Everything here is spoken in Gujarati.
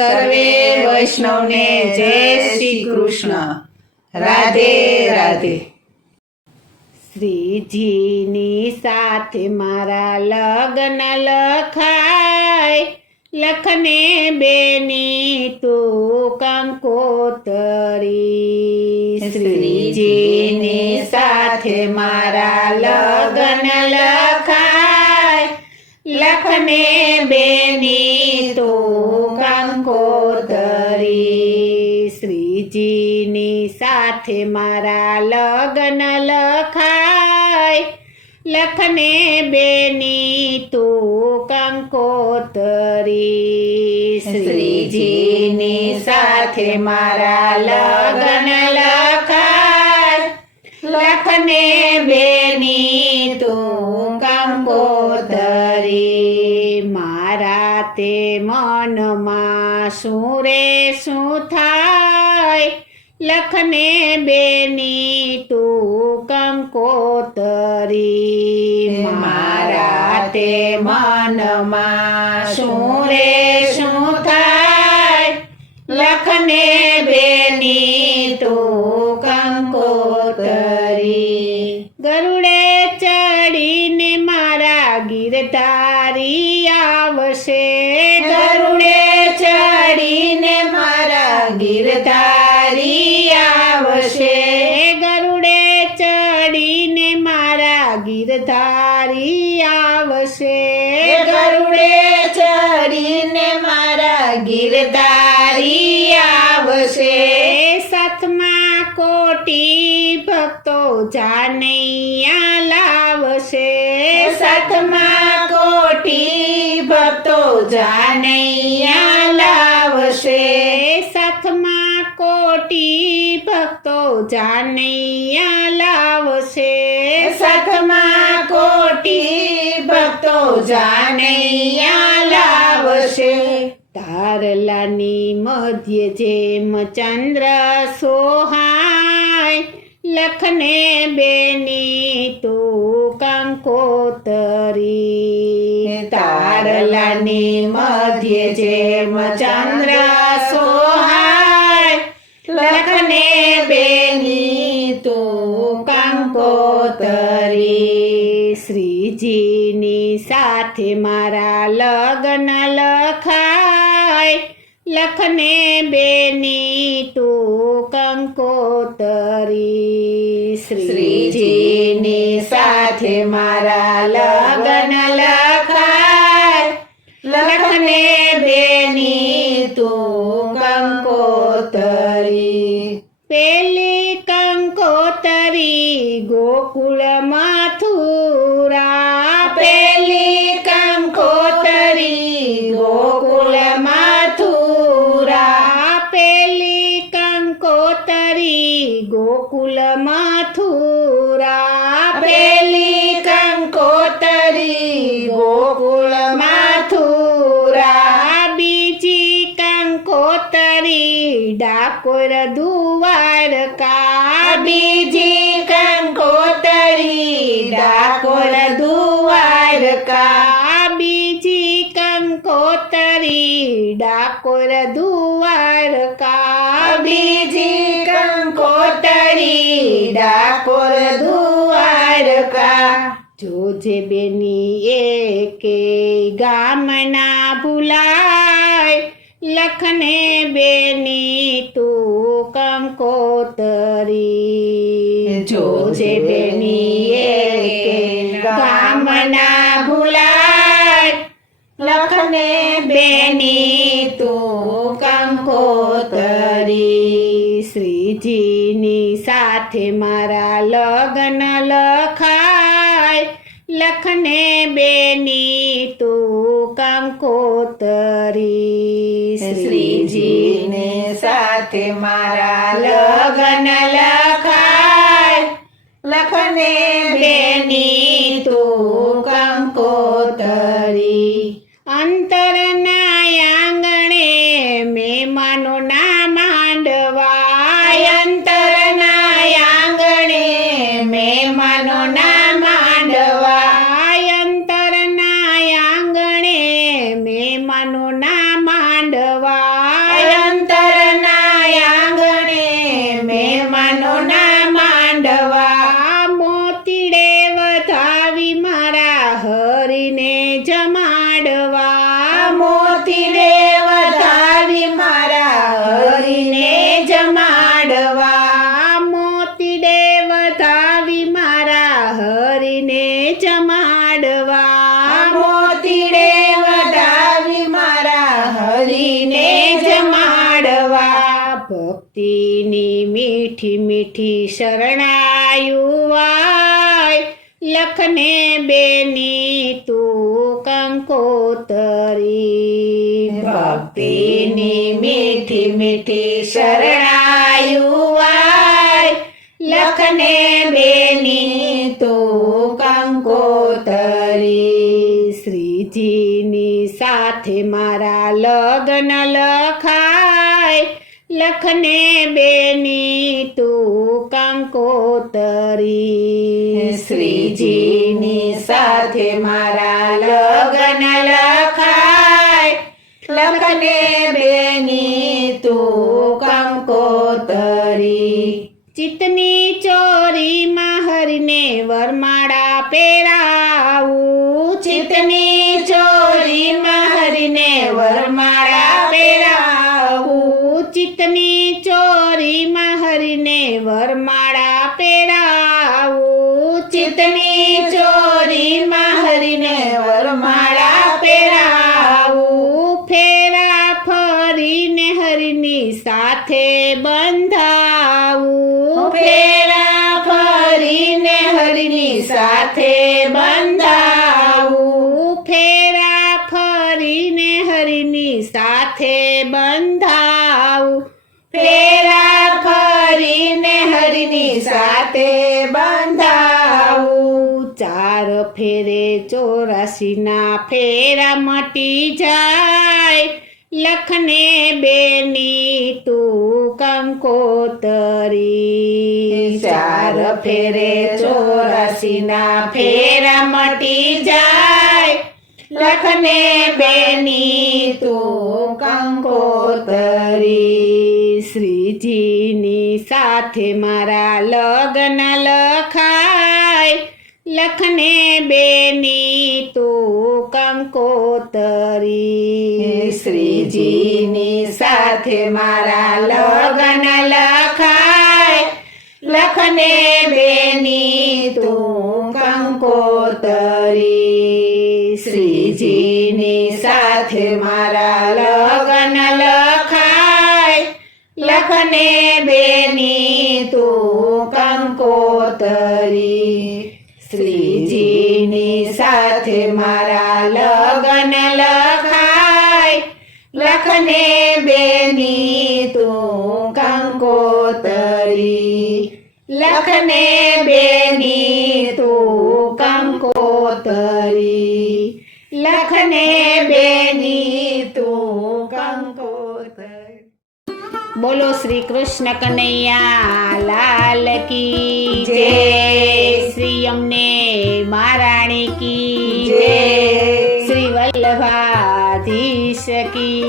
સર્વે વૈષ્ણવને જય શ્રી કૃષ્ણ. રાધે રાધે. શ્રીજીની સાથે મારા લગ્ન લખાય, લખને બેની તું કંકોતરી. શ્રીજીની સાથે મારા લગ્ન લખાય, લખને બેની તું કંકોતરી. શ્રીજીની સાથે મારા લગ્ન લખાય, લખને બેની તું કંકોતરી. શ્રીજીની સાથે મારા લગ્ન લખાય, લખને બેની તું કંકોતરી. મારા તે મનમાં શું રે શું થાય, લખને બેની તું કંકોતરી. મારા તે મનમાં શું રે શું થાય, લખને બેની તું કંકોતરી. ગરુડે ચડીને મારા ગિરધારી આવશે, ગરુડે ચડીને મારા ગિરધારી આવશે, ગરુડે ચડીને મારા ગિરધારી આવશે, ગરુડે ચડીને મારા ગિરધારી આવશે. સાતમા કોટી ભક્તો જાનૈયા લાવશે, સાતમા કોટી ભક્તો જાનૈયા લાવશે, સાતમા કોટી ભક્તો જાનૈયા લાવશે, સાતમા કોટી ભક્તો જાનૈયા લાવશે. તારલાની મધ્ય જેમ ચંદ્ર સોહાય, લખને બેની તું કંકોતરી. તારલાની મધ્ય જેમ ચંદ્ર સોહાય, લખને બેની તું કંકોતરી. શ્રીજીની સાથે મારા લગ્ન લખાય, લખને બેની તું કંકોતરી. શ્રીજીની સાથે મારા લગ્ન લખાય, લખને બેની તું કંકોતરી. પેલી કંકોતરી ગોકુળ મથુરા, પેલી કંકોતરી ગોકુળ મથુરા, પેલી કંકોતરી ગોકુળ મથુરા, પેલી કંકોતરી ગોકુળ મથુરા, બીજી કંકોતરી ડાકોર દ્વારકા, બીજી કંકોતરી ડાકોર દ્વારકા, બીજી કંકોતરી ડાકોર દ્વારકા, બીજી કંકોતરી ડાકોર દ્વારકા. જોજે બેની એકે ગામના ભૂલાય, લખને બેની તું કંકોતરી. જોજે બેની એકે ગામના ભૂલાય, લખને બેની તું કંકોતરી. શ્રીજીની સાથે મારા લગ્ન લખાય, લખને બેની તું કંકોતરી. શ્રીજીની સાથે મારા લગ્ન લખાય, લખને બેની તું કંકોતરી. અંતરના આંગણે મહેમાનો ના માંડવાય, અંતરના આંગણે મહેમાનો ના માંડવા, અંતરના આંગણે મહેમાનો ના માંડવા, શરણાયું વાય લખને બેની તું કંકોતરી ભક્તિની મીઠી મીઠી શરણાયું વાય લખને બેની તું કંકોતરી શ્રીજીની સાથે મારા લગ્ન લખાય લખને બેની તું કંકોતરી શ્રીજીની સાથે મારા લગ્ન લખાય લખને બેની તું કંકોતરી ચિત્તની ચોરીમાં હરીને વરમાળા પહેરાવું ચિત્તની ચોરીમાં હરીને વરમાળા પહેરાવું ચિત્તની ચોરીમાં હરીને વરમાળા પહેરાવું ચિત્તની ચોરીમાં હરીને વરમાળા પહેરાવું ફેરા ફરીને હરીની સાથે બંધાવું ફેરા ફરીને હરીની સાથે બંધાવું ફેરા ફરીને હરીની સાથે બંધાવું ફેરા ફરીને હરીની સાથે બંધાવું ચાર ફેરે 84ના ફેરા મટી જાય લખને બેની તું કંકોતરી ચાર ફેરે 84ના ફેરા મટી જાય લખને બેની તું કંકોતરી શ્રીજીની સાથે મારા લગ્ન લખાય લખને બેની તું કંકોતરી શ્રીજીની સાથે મારા લગ્ન લખાય લખને બેની તું કંકોતરી શ્રીજીની સાથે મારા લગ્ન લખાય લખને બેની તું કંકોતરી શ્રીજીની સાથે મારા લગ્ન લખાય લખને બેની તું કંકોતરી લખને બેની તું કંકોતરી લખને બેની તું કંકોતરી બોલો શ્રી કૃષ્ણ કનૈયા લાલ કી જય. જય શ્રી અમને મહારાણી કી જય. શ્રી વલ્લભાધીશ કી